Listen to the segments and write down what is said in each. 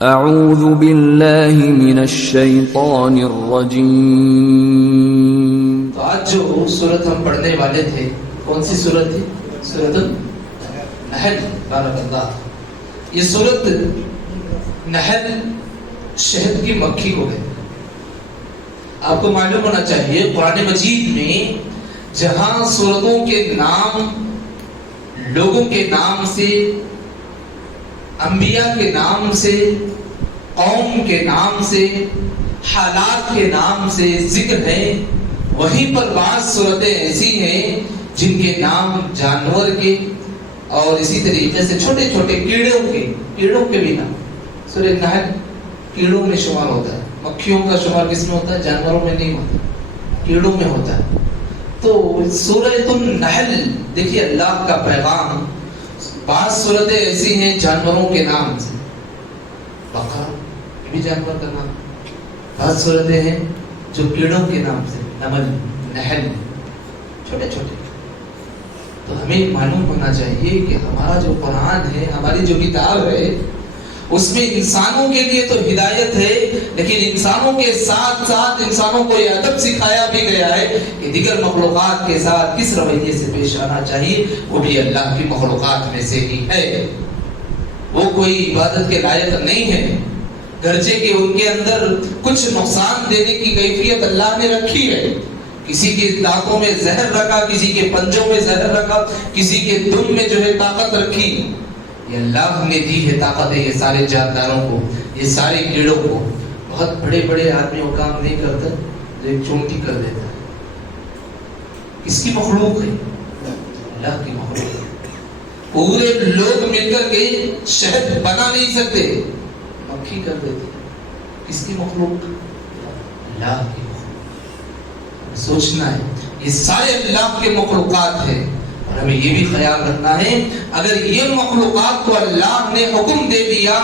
اعوذ باللہ من الشیطان الرجیم۔ تو آج جو سورت ہم پڑھنے والے تھے کون سی سورت تھی؟ سورت النحل۔ بارک اللہ۔ یہ سورت نحل شہد کی مکھی کو ہے۔ آپ کو معلوم ہونا چاہیے قرآن مجید میں جہاں سورتوں کے نام لوگوں کے نام سے، انبیاء کے نام سے، قوم کے نام سے، حالات کے نام سے ذکر ہے، وہیں پر بعض صورتیں ایسی ہیں جن کے نام جانور کے اور اسی طریقے سے چھوٹے چھوٹے کیڑوں کے بھی نام۔ سورہ نحل کیڑوں میں شمار ہوتا ہے، مکھیوں کا شمار کس میں ہوتا ہے؟ جانوروں میں نہیں ہوتا، کیڑوں میں ہوتا ہے۔ تو سورہ النحل دیکھیے اللہ کا پیغام۔ بعض صورتیں ایسی ہیں جانوروں کے نام سے، بقرہ یہ بھی جانور کا نام۔ بعض صورتیں ہیں جو کیڑوں کے نام سے، نمل، نحل، چھوٹے چھوٹے۔ تو ہمیں معلوم ہونا چاہیے کہ ہمارا جو قرآن ہے، ہماری جو کتاب ہے، اس میں انسانوں کے لیے تو ہدایت ہے، لیکن انسانوں کے ساتھ ساتھ انسانوں کو یہ ادب سکھایا بھی گیا ہے کہ دیگر مخلوقات کے ساتھ کس رویے سے پیش آنا چاہیے۔ وہ بھی اللہ کی مخلوقات میں سے ہی ہے، وہ کوئی عبادت کے لائق نہیں ہے، گرچہ کہ ان کے اندر کچھ نقصان دینے کی کیفیت اللہ نے رکھی ہے۔ کسی کے دانتوں میں زہر رکھا، کسی کے پنجوں میں زہر رکھا، کسی کے دم میں جو ہے طاقت رکھی۔ یہ اللہ نے دی ہے طاقت ہے یہ سارے جانداروں کو، یہ سارے کیڑوں کو۔ بہت بڑے بڑے آدمی وہ کام نہیں کرتا جو ایک چونٹی کر دیتا ہے۔ کس کی مخلوق ہے؟ اللہ کی مخلوق ہے۔ پورے لوگ مل کر کے شہد بنا نہیں سکتے، مکھی کر دیتے۔ کس کی مخلوق؟ اللہ کی مخلوق۔ سوچنا ہے یہ سارے اللہ کے مخلوقات ہیں، اور ہمیں یہ بھی خیال رکھنا ہے اگر یہ مخلوقات کو اللہ نے حکم دے دیا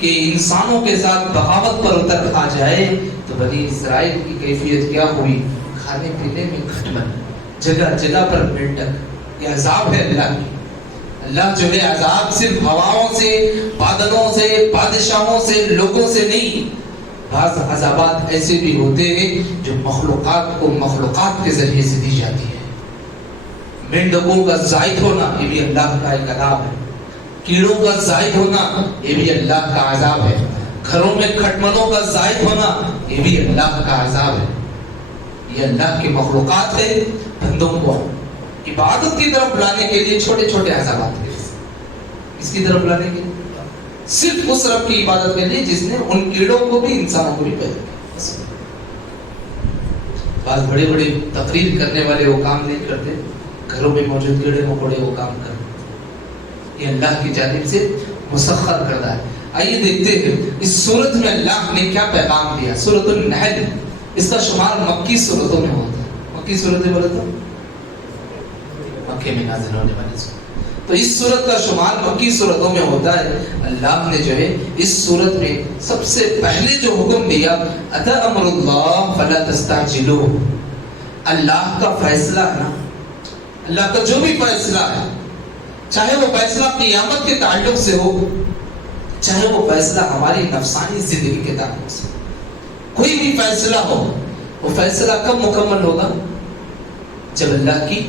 کہ انسانوں کے ساتھ بغاوت پر اتر آ جائے تو بنی اسرائیل کی کیفیت کیا ہوئی؟ کھانے پینے میں کھٹمن، جگہ جگہ پر مینڈک۔ یہ عذاب ہے اللہ کی۔ اللہ جو ہے عذاب صرف ہواؤں سے، بادلوں سے، بادشاہوں سے، لوگوں سے نہیں۔ بعض عذابات ایسے بھی ہوتے ہیں جو مخلوقات کو مخلوقات کے ذریعے سے دی جاتی ہے۔ مینڈکوں کا زائد ہونا یہ بھی اللہ کا ایک عذاب ہے، کیڑوں کا زائد ہونا یہ بھی اللہ کا عذاب ہے، گھروں میں کھٹملوں کا زائد ہونا یہ بھی اللہ کا عذاب ہے۔ یہ اللہ کی مخلوقات ہے، بندوں کو عبادت کی طرف لانے کے لیے چھوٹے چھوٹے عذابات کے لیے۔ اس کی طرف لانے کے لیے صرف اس رب کی عبادت کے لیے جس نے ان کیڑوں کو بھی انسانوں کو بھی پیدا کیا۔ بعض بڑے بڑے تقریر کرنے والے وہ کام نہیں کرتے، گھروں میں موجود کیڑے مکوڑے وہ کام کرتے۔ یہ اللہ کی جانب سے مسخر کردہ ہے۔ آئیے دیکھتے ہیں اس سورت میں اللہ نے کیا پیغام دیا۔ سورۃ النحل اس کا شمار مکی سورتوں میں ہوتا ہے۔ مکی صورتیں بولے تو مکے میں نازل ہونے والی سورت، تو اس سورت کا شمار مکی صورتوں میں ہوتا ہے۔ اللہ نے جو ہے اس سورت میں سب سے پہلے جو حکم دیا، اتی امر اللہ فلا تستعجلوہ، اللہ کا فیصلہ ہے نا، اللہ کا جو بھی فیصلہ ہے، چاہے وہ فیصلہ قیامت کے تعلق سے ہو، چاہے وہ فیصلہ ہماری نفسانی زندگی کے تعلق سے، کوئی بھی فیصلہ ہو، وہ فیصلہ کب مکمل ہوگا؟ جب اللہ کی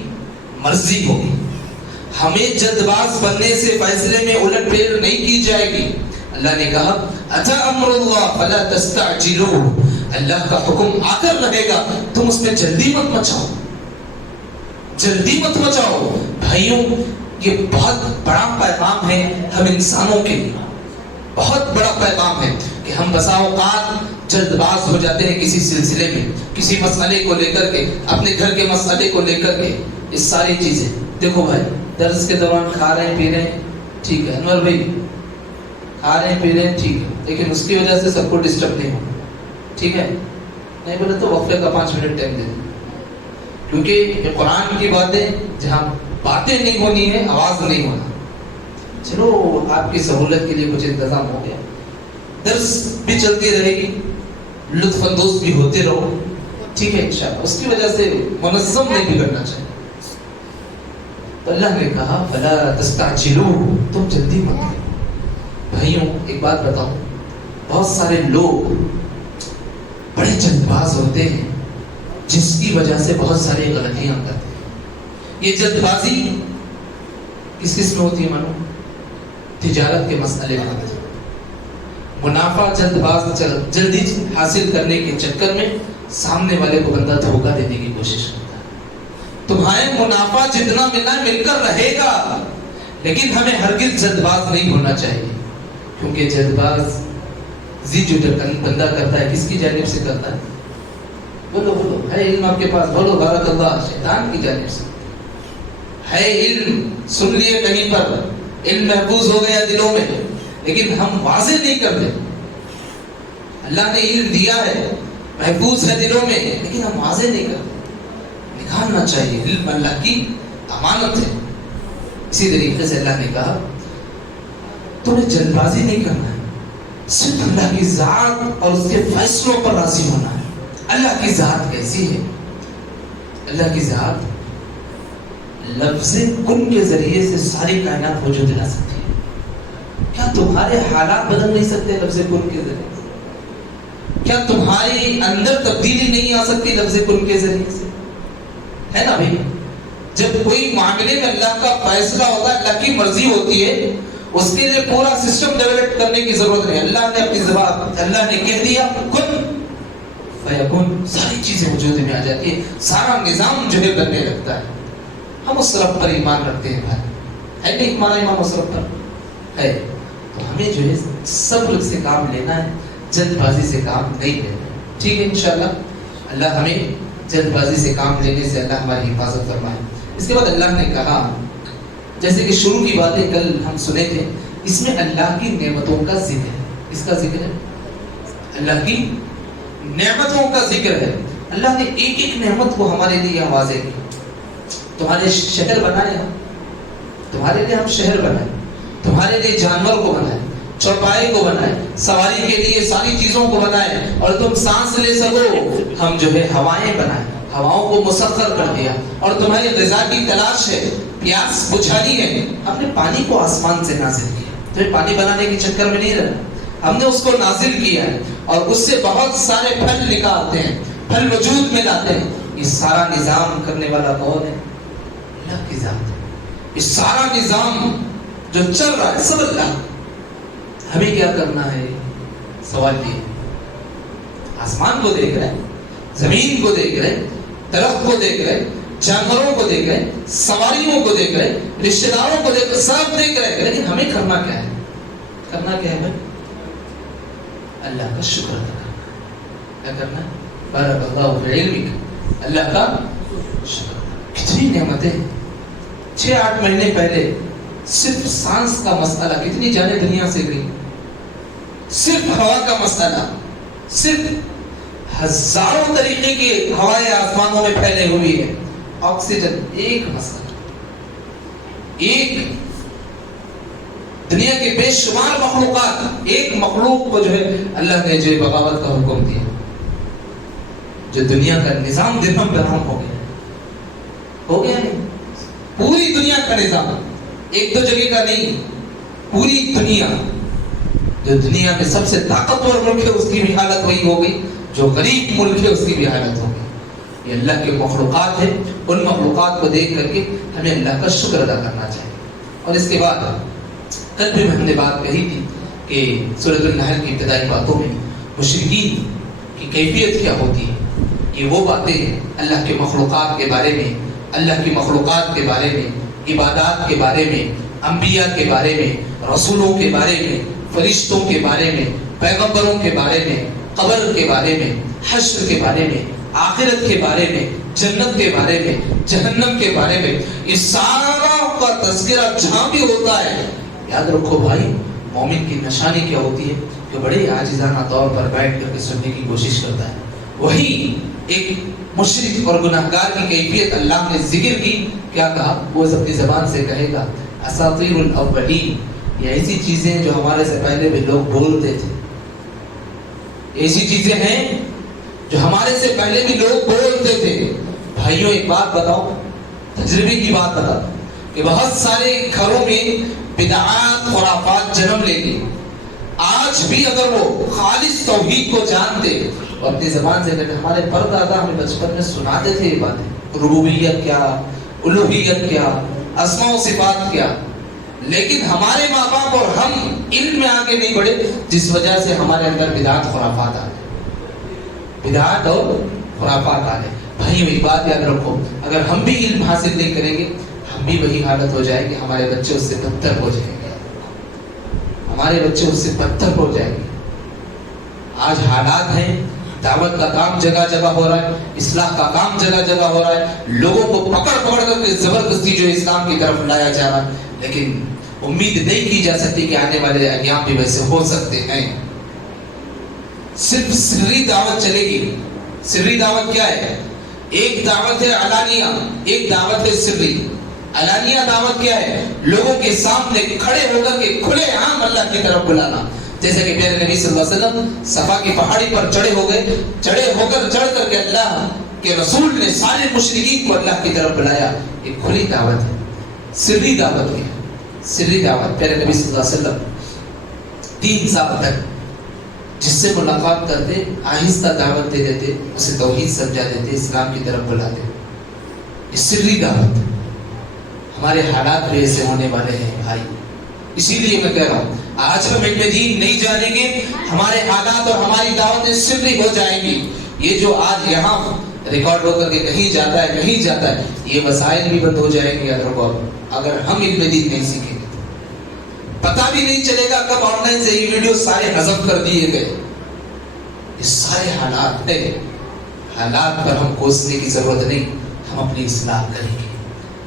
مرضی ہوگی۔ ہمیں جلد باز بننے سے فیصلے میں الٹ پھیر نہیں کی جائے گی۔ اللہ نے کہا اتی امر اللہ فلا تستعجلوہ، اللہ کا حکم آ کر رہے گا، تم اس میں جلدی مت مچاؤ، جلدی مت مچاؤ۔ بھائیوں یہ بہت بڑا پیغام ہے ہم انسانوں کے لیے، بہت بڑا پیغام ہے کہ ہم بسا اوقات جلد باز ہو جاتے ہیں کسی سلسلے میں، کسی مسئلے کو لے کر کے، اپنے گھر کے مسئلے کو لے کر کے۔ اس ساری چیزیں دیکھو بھائی، درس کے دوران کھا رہے ہیں پی رہے ہیں، ٹھیک ہے انور بھائی، کھا رہے ہیں پی رہے ہیں ٹھیک ہے، لیکن اس کی وجہ سے سب کو ڈسٹرب نہیں ہونا، ٹھیک ہے؟ نہیں بولے تو وقفے کا 5 منٹ ٹائم دے دیں، کیونکہ یہ قرآن کی باتیں جہاں باتیں نہیں ہونی ہے، آواز نہیں ہونا۔ چلو آپ کی سہولت کے لیے کچھ انتظام ہو گیا، درس بھی چلتی رہے گی، لطف اندوز بھی ہوتے رہو، ٹھیک ہے انشاءاللہ۔ اس کی وجہ سے منظم نہیں بگڑنا چاہیے۔ تو اللہ نے کہا فلا تستعجلوہ، تم جلدی مت کرو۔ بھائیوں ایک بات بتاؤں، بہت سارے لوگ بڑے جلد باز ہوتے ہیں جس کی وجہ سے بہت ساری غلطیاں کرتے ہیں. یہ جلد بازی کس کس میں ہوتی ہے مانو؟ تجارت کے مسئلے میں ہوتی ہے. منافع جلد باز جلدی حاصل کرنے کے چکر میں سامنے والے کو بندہ دھوکہ دینے کی کوشش کرتا ہے. تمہارے منافع جتنا ملنا ہے مل کر رہے گا، لیکن ہمیں ہرگز جلد باز نہیں ہونا چاہیے، کیونکہ جلد باز جو بندہ کرتا ہے کس کی جانب سے کرتا ہے؟ بولو بولو، ہے علم آپ کے پاس؟ بولو بارک اللہ. شیطان کی جانب سے ہے علم. سن لیے کہیں پر علم محفوظ ہو گیا دلوں میں، لیکن ہم واضح نہیں کرتے. اللہ نے علم دیا ہے، محفوظ ہے دلوں میں، لیکن ہم واضح نہیں کرتے. نکالنا چاہیے. علم اللہ کی امانت ہے. اسی طریقے سے اللہ نے کہا تمہیں جلد بازی نہیں کرنا ہے، صرف اللہ کی ذات اور اس کے فیصلوں پر راضی ہونا ہے. اللہ کی ذات کیسی ہے؟ اللہ کی ذات لفظ کن کے ذریعے سے ساری کائنات وجود لا سکتی ہے. کیا تمہارے حالات بدل نہیں سکتے لفظ کن کے ذریعے سے؟ کیا تمہارے اندر تبدیلی نہیں آ سکتی لفظ کن کے ذریعے سے؟ ہے نا بھائی؟ جب کوئی معاملے میں اللہ کا فیصلہ ہوتا ہے، اللہ کی مرضی ہوتی ہے، اس کے لیے پورا سسٹم ڈیولپ کرنے کی ضرورت نہیں. اللہ نے اپنی زبان، اللہ نے کہہ دیا کن فیکن، ساری چیزیں وجود میں آ جاتی ہے، سارا نظام جو ہے بننے لگتا ہے. ہم اس رب پر ایمان رکھتے ہیں بھائی، ہے نہیں ہمارا ایمان اس رب پر ہے؟ تو ہمیں جو ہے صبر سے کام لینا ہے، جلد بازی سے کام نہیں لینا. ٹھیک ہے انشاءاللہ. اللہ ہمیں جلد بازی سے کام لینے سے اللہ ہماری حفاظت فرمائے. اس کے بعد اللہ نے کہا، جیسے کہ شروع کی باتیں کل ہم سنے تھے، اس میں اللہ کی نعمتوں کا ذکر ہے. اس کا ذکر ہے، اللہ کی نعمتوں کا ذکر ہے. اللہ نے ایک ایک نعمت کو ہمارے لیے واضح کی. تمہارے شہر بنائے ہم، تمہارے لیے ہم شہر بنائے، تمہارے لیے جانور کو بنائے، چوپائے کو بنائے، سواری کے لیے ساری چیزوں کو بنائے، اور تم سانس لے سکو. ہم جو ہے ہوائیں بنائے، ہواؤں کو مسخر کر دیا. اور تمہاری غذا کی تلاش ہے، پیاس بجھانی ہے، ہم نے پانی کو آسمان سے نازل کیا. تمہیں پانی بنانے کے چکر میں نہیں رہنا، ہم نے اس کو نازل کیا ہے، اور اس سے بہت سارے پھل نکالتے ہیں، پھل وجود میں لاتے ہیں. یہ سارا نظام کرنے والا کون ہے؟ اللہ کی ذات ہے. یہ سارا نظام جو چل رہا ہے سب اللہ. ہمیں کیا کرنا ہے؟ سوال یہ، آسمان کو دیکھ رہے ہیں، زمین کو دیکھ رہے ہیں، درخت کو دیکھ رہے ہیں، جانوروں کو دیکھ رہے ہیں، سواریوں کو دیکھ رہے ہیں، رشتہ داروں کو دیکھ رہے ہیں، سب دیکھ رہے ہیں، لیکن ہمیں کرنا کیا ہے؟ کرنا کیا ہے بھائی؟ اللہ کا شکر ادا کرنا. کیا کرنا ہے؟ بارک اللہ فی علمک، اللہ کا شکر. کتنی نعمتیں. 6-8 مہینے پہلے صرف سانس کا مسئلہ کتنی جانیں دنیا سے گئی. صرف ہوا کا مسئلہ، صرف ہزاروں طریقے کی ہوائیں آسمانوں میں پھیلے ہوئی ہے. آکسیجن ایک مسئلہ، ایک دنیا کے بے شمار مخلوقات، ایک مخلوق کو جو ہے اللہ نے جو بغاوت کا حکم دیا، جو دنیا کا نظام درہم برہم ہو گیا. ہو گیا نہیں؟ پوری دنیا کا نظام، ایک دو جگہ کا نہیں، پوری دنیا. جو دنیا میں سب سے طاقتور ملک ہے اس کی بھی حالت وہی ہو گئی، جو غریب ملک ہے اس کی بھی حالت ہو گئی. یہ اللہ کے مخلوقات ہیں. ان مخلوقات کو دیکھ کر کے ہمیں اللہ کا شکر ادا کرنا چاہیے. اور اس کے بعد کل بھی ہم نے بات کہی تھی کہ سورۃ النحل کی ابتدائی باتوں میں مشرکین کی کیفیت کیا ہوتی ہے. کہ وہ باتیں اللہ کے مخلوقات کے بارے میں، اللہ کی مخلوقات کے بارے میں، عبادات کے بارے میں، انبیاء کے بارے میں، رسولوں کے بارے میں، فرشتوں کے بارے میں، پیغمبروں کے بارے میں، قبر کے بارے میں، حشر کے بارے میں، آخرت کے بارے میں، جنت کے بارے میں، جہنم کے بارے میں، یہ سارا کا تذکرہ جہاں بھی ہوتا ہے. یاد رکھو بھائی، مومن کی نشانی کیا ہوتی ہے؟ کہ بڑے عاجزانہ طور پر بیٹھ کر کے سننے کی کوشش کرتا ہے. وہی ایک مشرک اور گناہگار کی کیفیت اللہ نے ذکر کی. کیا کہا؟ وہ اپنی زبان سے کہے گا اساطیر الاولین، یہ ایسی چیزیں جو ہمارے سے پہلے بھی لوگ بولتے تھے، ایسی چیزیں ہیں جو ہمارے سے پہلے بھی لوگ بولتے تھے. بھائیوں ایک بات بتاؤ، تجربے کی بات بتاؤ، کہ بہت سارے گھروں میں بدعات خرافات جنم لے لی. آج بھی اگر وہ خالص توحید کو جانتے اور اپنی زبان سے کہتے ہمارے پردادا ہمیں بچپن میں سناتے تھے یہ باتیں، ربوبیت کیا، الوہیت کیا، اسماء و صفات کیا، لیکن ہمارے ماں باپ اور ہم علم میں آگے نہیں بڑھے، جس وجہ سے ہمارے اندر بدعت خرافات آ گئے، بدعت اور خرافات آ گئے۔ بھائیو ایک بات یاد رکھو، اگر ہم بھی علم حاصل نہیں کریں گے ہم بھی وہی حالت ہو جائے گی، ہمارے بچے اس سے بدتر ہو جائیں گے، ہمارے بچے اس سے بدتر ہو جائیں گے۔ آج حالات ہیں، دعوت کا کام جگہ جگہ ہو رہا ہے، اصلاح کا کام جگہ جگہ ہو رہا ہے، لوگوں کو پکڑ پکڑ کر کے زبردستی جو اسلام کی طرف لایا جا رہا ہے، لیکن امید نہیں کی جا سکتی کہ آنے والے ایام بھی ویسے ہو سکتے ہیں۔ صرف سری دعوت چلے گی۔ سری دعوت کیا ہے؟ ایک دعوت ہے علانیہ، ایک دعوت ہے سری۔ علانیہ دعوت کیا ہے؟ لوگوں کے سامنے کھڑے ہو کر کے کھلے عام اللہ کی طرف بلانا، جیسے کہ پیارے نبی صلی اللہ علیہ وسلم صفا کی پہاڑی پر چڑھے ہو گئے، چڑھ کر کے اللہ کے رسول نے سارے مشرکین کو اللہ کی طرف بلایا۔ ایک کھلی دعوت ہے، سری دعوت ہے، سری دعوت۔ پیارے نبی صلی اللہ علیہ وسلم 3 سال تک جس سے ملاقات کرتے آہستہ دعوت دے دیتے، اسے توحید سمجھا دیتے، اسلام کی طرف بلاتے۔ یہ سری دعوت۔ ہمارے حالات بھی ایسے ہونے والے ہیں بھائی، اسی لیے میں کہہ رہا ہوں آج ہم علم دین نہیں جانیں گے، ہمارے حالات اور ہماری دعوتیں سری ہو جائیں گی۔ یہ جو آج یہاں ریکارڈ ہو کر کے کہیں جاتا ہے، یہ وسائل بھی بند ہو جائیں گے اگر ہم علم دین نہیں سیکھیں گے۔ پتہ بھی نہیں چلے گا کب آن لائن سے یہ ویڈیو سارے حذف کر دیے گئے۔ یہ سارے حالات ہیں، حالات پر ہم کوسنے کی ضرورت نہیں، ہم اپنی اصلاح کریں گے۔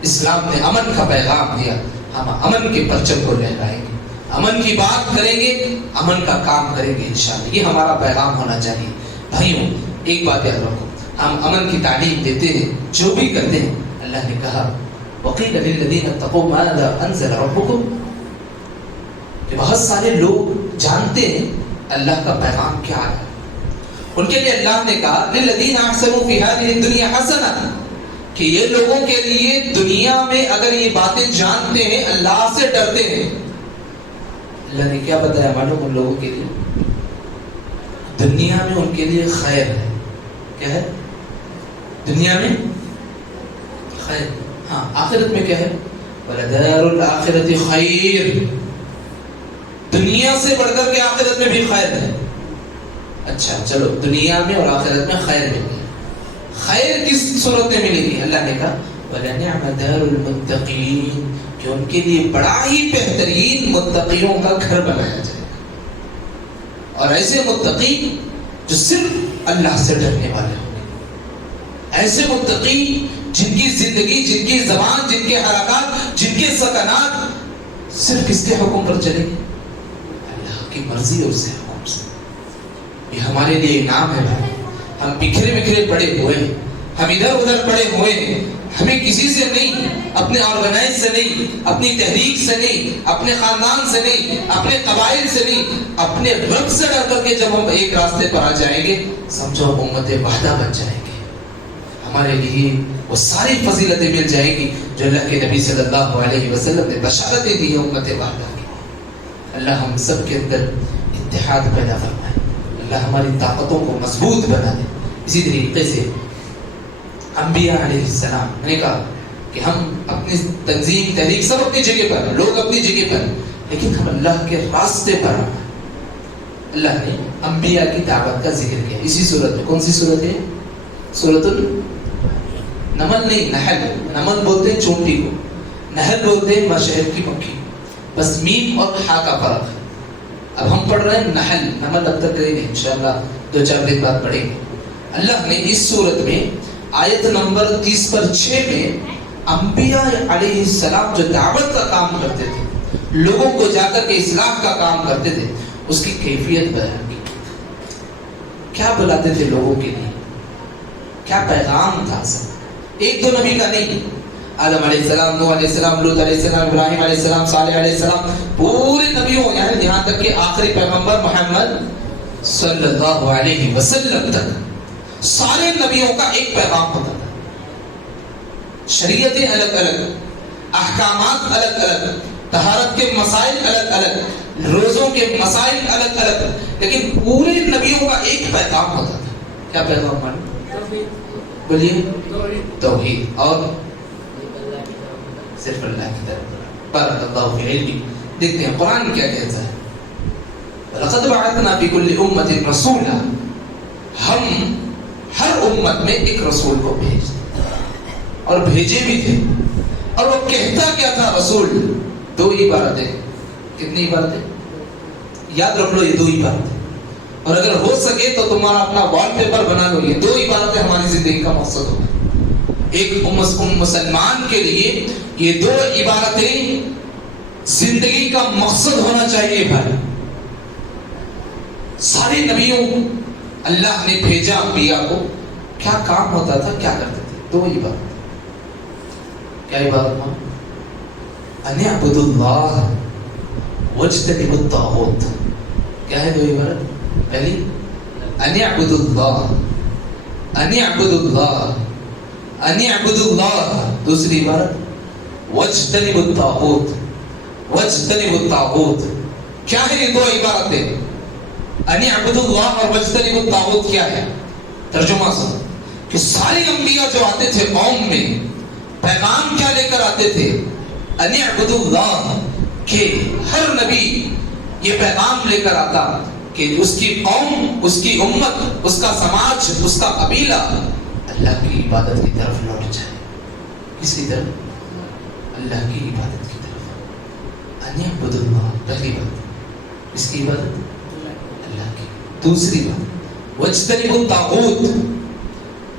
اسلام نے امن کا پیغام دیا، ہم امن کے پرچم کو لہرائیں گے، امن کی بات کریں گے، امن کا کام کریں گے انشاءاللہ۔ یہ ہمارا پیغام ہونا چاہیے۔ بھائیوں ایک بات یاد رکھو، ہم امن کی تعلیم دیتے ہیں، جو بھی کرتے ہیں، اللہ نے کہا وَقِيلَ لِلَّذِينَ اتَّقُوا مَاذَا أَنزَلَ رَبُّكُمْ، کہ بہت سارے لوگ جانتے ہیں اللہ کا پیغام کیا ہے، ان کے لیے اللہ نے کہا لِلَّذِينَ أَحْسَنُوا فِي هَذِهِ الدُّنْيَا حَسَنَةٌ، کہ یہ لوگوں کے لیے دنیا میں اگر یہ باتیں جانتے ہیں، اللہ سے ڈرتے ہیں۔ اللہ نے کیا بتایا معلوم ان لوگوں کے لیے؟ دنیا میں ان کے لیے خیر ہے۔ کیا ہے دنیا میں؟ خیر۔ ہاں آخرت میں کیا ہے؟ وَلَدَارُ الْآخِرَةِ خَيْرٌ، دنیا سے بڑھ کر کے آخرت میں بھی خیر ہے۔ اچھا چلو، دنیا میں اور آخرت میں خیر ملے گی۔ خیر کس صورت میں ملے گی؟ اللہ نے کہا وَلَنِعْمَ دَارُ الْمُتَّقِينَ، کہ ان کے لیے بڑا ہی بہترین متقیوں کا گھر بنایا جائے گا، اور ایسے متقی جو صرف اللہ سے ڈرنے والے ہوں گے، ایسے متقی جن کی زندگی، جن کی زبان، جن کے حرکات، جن کے سکنات صرف کس کے حکم پر چلیں گے؟ اللہ کی مرضی اور اس کے حکم سے۔ یہ ہمارے لیے انعام ہے بھائی۔ ہم بکھرے بکھرے پڑے ہوئے ہیں، ہم ادھر ادھر پڑے ہوئے ہیں، ہمیں کسی سے نہیں، اپنے آرگنائز سے نہیں، اپنی تحریک سے نہیں، اپنے خاندان سے نہیں، اپنے قبائل سے نہیں، اپنے رب سے ڈر کر کے جب ہم ایک راستے پر آ جائیں گے، سمجھو امت وحدہ بن جائیں گے، ہمارے لیے وہ ساری فضیلتیں مل جائیں گی جو اللہ کے نبی صلی اللہ علیہ وسلم نے بشارتیں دی ہیں امت وحدہ کی۔ اللہ ہم سب کے اندر اتحاد پیدا فرمائے، اللہ ہماری طاقتوں کو مضبوط بنا دے۔ اسی طریقے سے انبیاء علیہ السلام نے کہا کہ ہم اپنی تنظیم، تحریک سب اپنی جگہ پر، لوگ اپنی جگہ پر، لیکن ہم اللہ کے راستے پر آنا۔ اللہ نے انبیاء کی دعوت کا ذکر کیا اسی صورت میں۔ کون سی صورت ہے؟ سورۃ النمل نہیں، نحل۔ نمل بولتے ہیں چونٹی کو، نحل بولتے ہیں شہد کی مکھی، بس میم اور ہا کا فرق ہے۔ اب ہم پڑھ رہے ہیں نحل، نمل اب تک کریں گے انشاءاللہ، 2-4 دن بعد پڑھیں گے۔ اللہ نے اس صورت میں آیت نمبر 30 پر 6 میں انبیاء علیہ السلام جو دعوت کا کام کرتے تھے، لوگوں کو جا کر کے اصلاح کا کام کرتے تھے، اس کی کیفیت بیان کی۔ کیا بلاتے تھے لوگوں کے لیے، کیا پیغام تھا؟ سب ایک دو نبی کا نہیں، آدم علیہ السلام، نوح علیہ السلام، لوط علیہ السلام، ابراہیم علیہ السلام، صالح علیہ السلام، پورے نبیوں، یعنی یہاں تک کہ آخری پیغمبر محمد صلی اللہ علیہ وسلم تک سارے نبیوں کا ایک پیغام ہوتا تھا۔ شریعتیں الگ الگ، احکامات الگ الگ، طہارت کے مسائل الگ الگ، روزوں کے مسائل الگ الگ، لیکن پورے نبیوں کا ایک پیغام ہوتا تھا. کیا پیغام مانو؟ بولیے. توحید اور صرف اللہ کی طرف. بارک اللہ فی علمی. دیکھتے ہیں قرآن کیا کہتا ہے. لقد بعثنا فی کل امت رسولا. ہم ہر امت میں ایک رسول کو بھیجتے اور بھیجے بھی تھے. اور وہ کہتا کیا تھا رسول؟ 2 عبارتیں. کتنی عبارتیں؟ یاد رکھ لو، یہ 2 عبارتیں. اور اگر ہو سکے تو تمہارا اپنا وال پیپر بنا لو. یہ 2 عبارتیں ہماری زندگی کا مقصد ہوگا. ایک مسلمان کے لیے یہ 2 عبارتیں زندگی کا مقصد ہونا چاہیے. بھائی سارے نبیوں اللہ نے بھیجا انبیاء کو، کیا کام ہوتا تھا، کیا کرتے تھے؟ 2 عبارت. کیا عبارت ماں؟ ان اعبدوا اللہ واجتنبوا الطاغوت. کیا ہے 2 عبارت؟ پہلی ان اعبدوا اللہ، ان اعبدوا اللہ، ان اعبدوا اللہ. دوسری عبارت واجتنبوا الطاغوت، واجتنبوا الطاغوت. کیا ہے یہ 2 عبارتیں؟ ان اعبدوا اللہ اور واجتنبوا الطاغوت کیا ہے؟ ترجمہ سن کہ سارے انبیاء جو آتے تھے قوم میں پیغام کیا لے کر آتے تھے؟ ان اعبدوا اللہ، کہ ہر نبی یہ پیغام لے کر آتا کہ اس کی قوم، اس کی امت، اس کا سماج، اس کا قبیلہ اللہ کی عبادت کی طرف لوٹ جائے. کس کی طرف؟ اللہ کی عبادت کی طرف. ان اعبدوا اللہ پہلی بات، اس کی عبادت اللہ کی. دوسری بات واجتنبوا الطاغوت.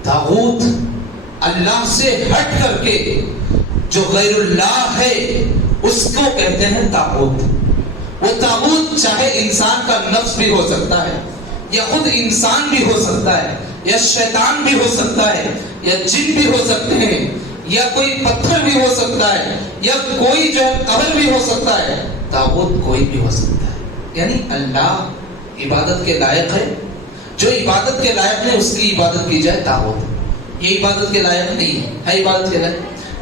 طاغوت اللہ سے ہٹ کر کے جو غیر اللہ ہے اس کو کہتے ہیں طاغوت. وہ طاغوت چاہے انسان کا نفس بھی ہو سکتا ہے، یا خود انسان بھی ہو سکتا ہے، یا شیطان بھی ہو سکتا ہے، یا جن بھی ہو سکتے ہیں، یا کوئی پتھر بھی ہو سکتا ہے، یا کوئی جو قبر بھی ہو سکتا ہے. طاغوت کوئی بھی ہو سکتا ہے. یعنی اللہ عبادت کے لائق ہے، جو عبادت کے لائق نہیں اس کی عبادت کی جائے طاغوت. یہ عبادت کے لائق نہیں ہے عبادت کے لائق.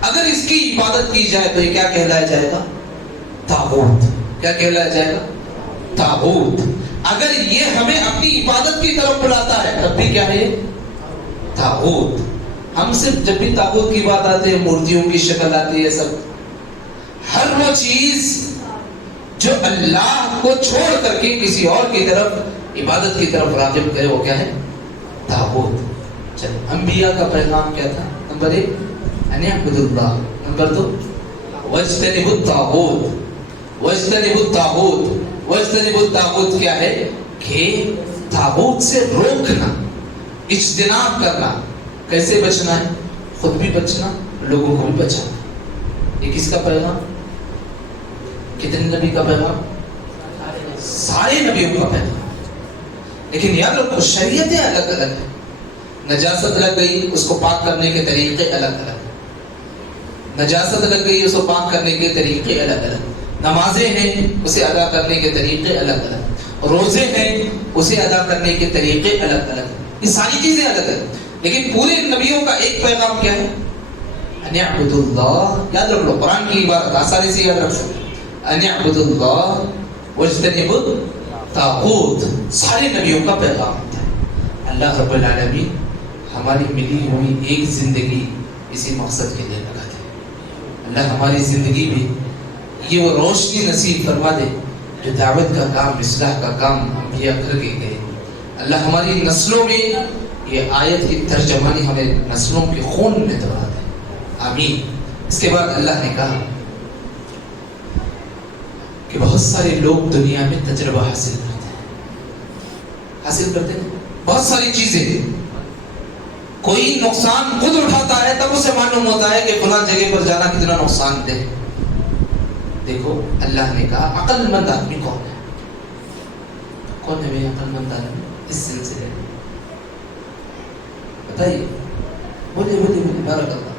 اگر اس کی عبادت کی جائے تو یہ کیا کہلایا جائے گا؟ طاغوت. کیا کہلایا جائے گا؟ طاغوت. اگر یہ ہمیں اپنی عبادت کی طرف بلاتا ہے تب بھی کیا ہے؟ طاغوت. ہم صرف جب بھی طاغوت کی بات آتی ہے مورتیوں کی شکل آتی ہے، سب ہر وہ چیز جو اللہ کو چھوڑ کر کے کسی اور کی طرف عبادت کی طرف راغب کرے وہ کیا ہے؟ طاغوت. چلو انبیاء کا پیغام کیا تھا؟ نمبر 1 ان اعبدوا اللہ. نمبر 2 واجتنبوا الطاغوت. واجتنبوا الطاغوت. واجتنبوا الطاغوت کیا ہے؟ کہ طاغوت سے روکنا، اجتناب کرنا. کیسے بچنا ہے؟ خود بھی بچنا، لوگوں کو بھی بچانا. یہ کس کا پیغام؟ کتنے نبی کا پیغام؟ سارے نبیوں کا پیغام. لیکن یاد رکھو شریعتیں الگ الگ ہیں. نجاست لگ گئی، اس کو پاک کرنے کے طریقے الگ الگ. نجاست لگ گئی، اس کو پاک کرنے کے طریقے الگ الگ. نمازیں ہیں، اسے ادا کرنے کے طریقے الگ الگ. روزے ہیں، اسے ادا کرنے کے طریقے الگ الگ. یہ ساری چیزیں الگ الگ، لیکن پورے نبیوں کا ایک پیغام کیا ہے؟ ان اعبدوا اللہ. یاد رکھ لو قرآن کی عبارت آسانی سے یاد رکھ سکتے. ان اعبدوا اللہ واجتنبوا الطاغوت. سارے نبیوں کا پیغام ہوتا ہے. اللہ رب العالمین ہماری ملی ہوئی ایک زندگی اسی مقصد کے لیے لگا دے. اللہ ہماری زندگی میں یہ وہ روشنی نصیب فرما دے جو دعوت کا کام، اصلاح کا کام انبیاء کر کے گئے. اللہ ہماری نسلوں میں یہ آیت کی ترجمانی ہمیں نسلوں کے خون میں دوہرا دے. آمین. اس کے بعد اللہ نے کہا کہ بہت سارے لوگ دنیا میں تجربہ حاصل کرتے ہیں بہت ساری چیزیں. کوئی نقصان خود اٹھاتا ہے تب اسے معلوم ہوتا ہے کہ فلاں جگہ پر جانا کتنا نقصان دہ. دیکھو اللہ نے کہا عقل مند آدمی کون ہے؟ کون ہے عقل مند آدمی اس سلسلے میں؟ بتائیے. بولے بارک اللہ.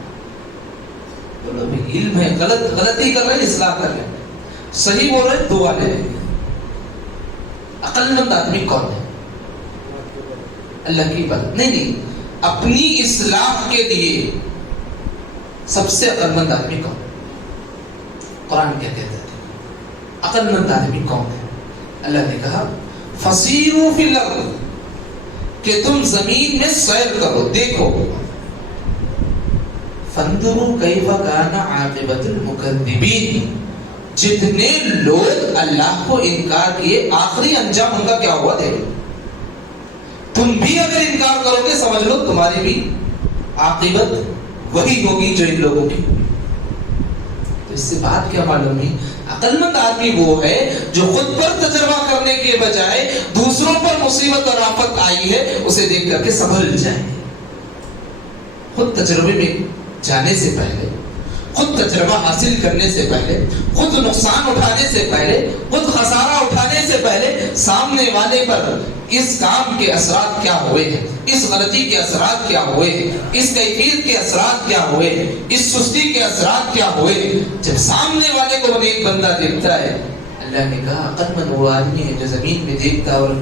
بولو بھائی علم ہے، غلطی کر رہے ہیں اصلاح کر رہے ہیں، صحیح بول رہے ہیں دعا لے رہے ہیں. عقل مند آدمی کون ہے؟ اللہ کی بات نہیں، اپنی اصلاح کے لیے سب سے عقل مند آدمی کون؟ قرآن کیا کہتا ہے؟ عقل مند آدمی کون ہے؟ اللہ نے کہا فسیروا فی الارض کہ تم زمین میں سیر کرو، دیکھو، فانظروا کیف کان عاقبۃ المکذبین، جتنے لوگ اللہ کو انکار کیے آخری انجام ان کا کیا ہوا دیکھو۔ تم بھی اگر انکار کرو گے سمجھ لو تمہاری بھی عاقبت وہی ہوگی جو ان لوگوں کی۔ تو اس سے بات کیا معلوم ہے؟ عقل مند آدمی وہ ہے جو خود پر تجربہ کرنے کے بجائے دوسروں پر مصیبت اور آفت آئی ہے اسے دیکھ کر کے سنبھل جائے۔ خود تجربے میں جانے سے پہلے، خود تجربہ حاصل کرنے سے پہلے، خود نقصان اٹھانے سے پہلے، خود خسارہ اٹھانے سے پہلے سامنے والے پر اس کام کے اثرات کیا ہوئے ہیں، اس غلطی کے اثرات کیا ہوئے ہیں، اس کیفیت کے اثرات کیا ہوئے ہیں، اس سستی کے اثرات کیا ہوئے ہیں، جب سامنے والے کو ایک بندہ دیکھتا ہے، اللہ نے کہا عقل مند وہ آدمی ہے جو زمین میں دیکھتا ہے اور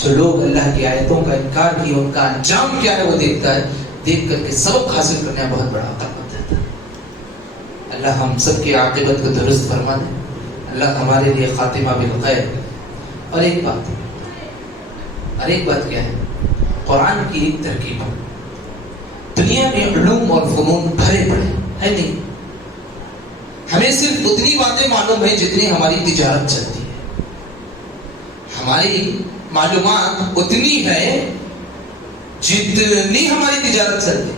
جو لوگ اللہ کی آیتوں کا انکار کیے ان کا انجام کیا ہے وہ دیکھتا ہے، دیکھ کر کے سبق حاصل کرنا بہت بڑا عقل مند ہے۔ اللہ ہم سب کی عاقبت کو درست فرما دے، اللہ ہمارے لیے خاتمہ بالخیر۔ اور ایک بات کیا ہے، قرآن کی ایک ترکیب، دنیا میں علوم اور فنون بھرے پڑے ہے نہیں، ہمیں صرف اتنی باتیں معلوم ہیں جتنی ہماری تجارت چلتی ہے، ہماری معلومات اتنی ہے جتنی ہماری تجارت چلتی ہے،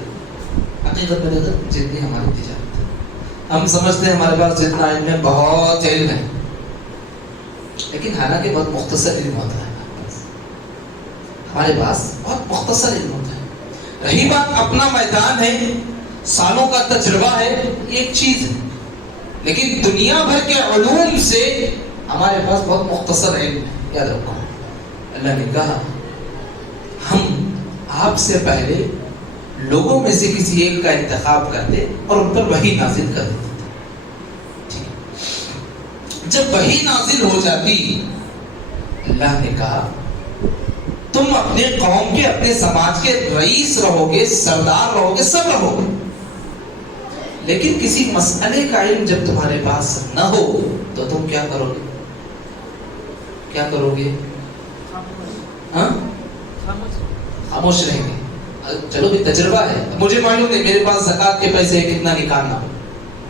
حقیقت میں جتنی ہماری تجارت ہے۔ ہم سمجھتے ہیں ہمارے پاس جتنا علم ہے بہت علم ہے، لیکن حالانکہ بہت مختصر علم ہوتا ہے، ہمارے پاس بہت مختصر علم ہوتا ہے۔ رہی بات اپنا میدان ہے، سالوں کا تجربہ ہے، یہ ایک چیز ہے، لیکن دنیا بھر کے علوم سے ہمارے پاس بہت مختصر علم ہے۔ یاد رکھو اللہ نے کہا ہم آپ سے پہلے لوگوں میں سے کسی ایک کا انتخاب کرتے اور ان پر وحی نازل کر دیتے تھے۔ جب وحی نازل ہو جاتی اللہ نے کہا تم اپنے قوم کے، اپنے سماج کے رئیس رہو گے، سردار رہو گے، سب رہو گے، لیکن کسی مسئلے کا علم جب تمہارے پاس نہ ہو تو تم کیا کرو گے؟ کیا کرو گے؟ خاموش رہیں گے۔ چلو بھی تجربہ ہے، مجھے معلوم ہے میرے پاس زکوٰۃ کے پیسے کتنا نکالنا،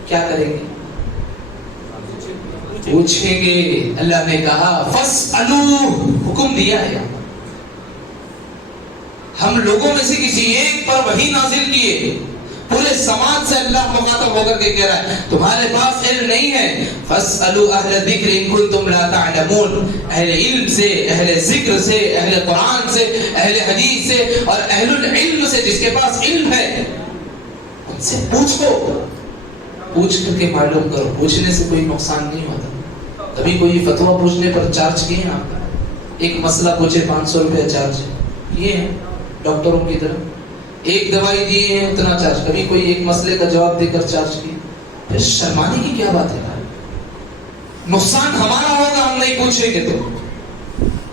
کیا کریں گے؟ پوچھیں گے۔ اللہ نے کہا فاسألوا، حکم دیا ہے، ہم لوگوں میں سے کسی ایک پر وحی نازل کیے، پورے سماج سے اللہ مخاطب ہو کر کے کہہ رہا ہے تمہارے پاس علم نہیں ہے، فاسألوا اہل الذکر ان کنتم لا تعلمون، اہل علم سے، اہل ذکر سے، اہل قرآن سے، اہل حدیث سے اور اہل العلم سے، جس کے پاس علم ہے ان سے پوچھو، پوچھ کر کے معلوم کرو۔ پوچھنے سے کوئی نقصان نہیں ہوتا۔ کبھی کوئی فتویٰ پوچھنے پر چارج کیے ہیں آپ کا؟ ایک مسئلہ پوچھے 500 روپے چارج کیے ہیں ڈاکٹروں کی طرح، ایک دوائی دی ہے اتنا چارج، کبھی کوئی ایک مسئلے کا جواب دے کر چارج کیے؟ پھر شرمانے کی کیا بات ہے؟ نقصان ہمارا ہوگا ہم نہیں پوچھیں گے تو،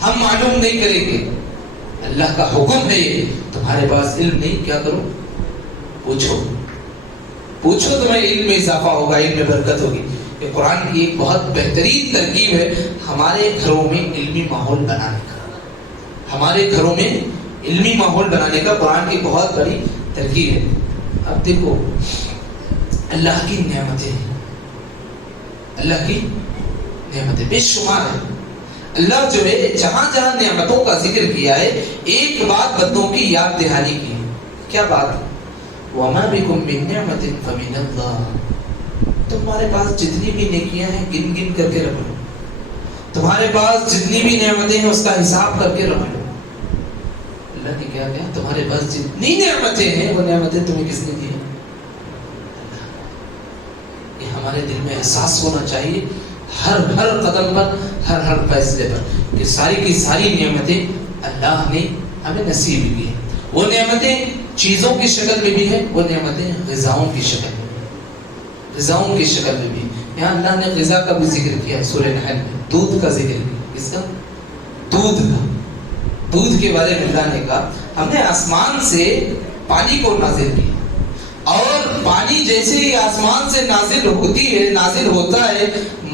ہم معلوم نہیں کریں گے۔ اللہ کا حکم ہے یہ، تمہارے پاس علم نہیں، کیا کرو؟ پوچھو، پوچھو، تمہیں علم میں اضافہ ہوگا، علم میں برکت ہوگی۔ یہ قرآن کی ایک بہت بہترین ترکیب ہے ہمارے گھروں میں علمی ماحول بنانے کا، ہمارے گھروں میں علمی ماحول بنانے کا قرآن کی بہت بڑی ترکیب ہے۔ اب دیکھو اللہ کی نعمتیں، اللہ کی نعمتیں بے شمار ہے۔ اللہ جو ہے جہاں جہاں نعمتوں کا ذکر کیا ہے ایک بات بندوں کی یاد دہانی کی ہے، کیا بات؟ وَمَا بِكُم مِّن نِّعْمَةٍ فَمِنَ اللَّهِ، تمہارے پاس جتنی بھی نیکیاں ہیں گن گن کر کے رکھ لو، تمہارے پاس جتنی بھی نعمتیں ہیں اس کا حساب کر کے رکھ لو۔ اللہ نے کیا کہا؟ تمہارے پاس جتنی نعمتیں ہیں وہ نعمتیں تمہیں کس نے دی ہیں؟ یہ ہمارے دل میں احساس ہونا چاہیے ہر قدم پر، ہر فیصلے پر، کہ ساری کی ساری نعمتیں اللہ نے ہمیں نصیب کی ہیں۔ وہ نعمتیں چیزوں کی شکل میں بھی ہیں، وہ نعمتیں غذاؤں کی شکل میں بھی، غذاؤں کی شکل میں بھی۔ یہاں اللہ نے غذا کا بھی ذکر کیا سورہ نحل میں، دودھ کا ذکر کیا، اس کا دودھ کا، دودھ کے بارے میں اللہ نے کہا ہم نے آسمان سے پانی کو نازل کیا، اور پانی جیسے ہی آسمان سے نازل ہوتی ہے، نازل ہوتا ہے،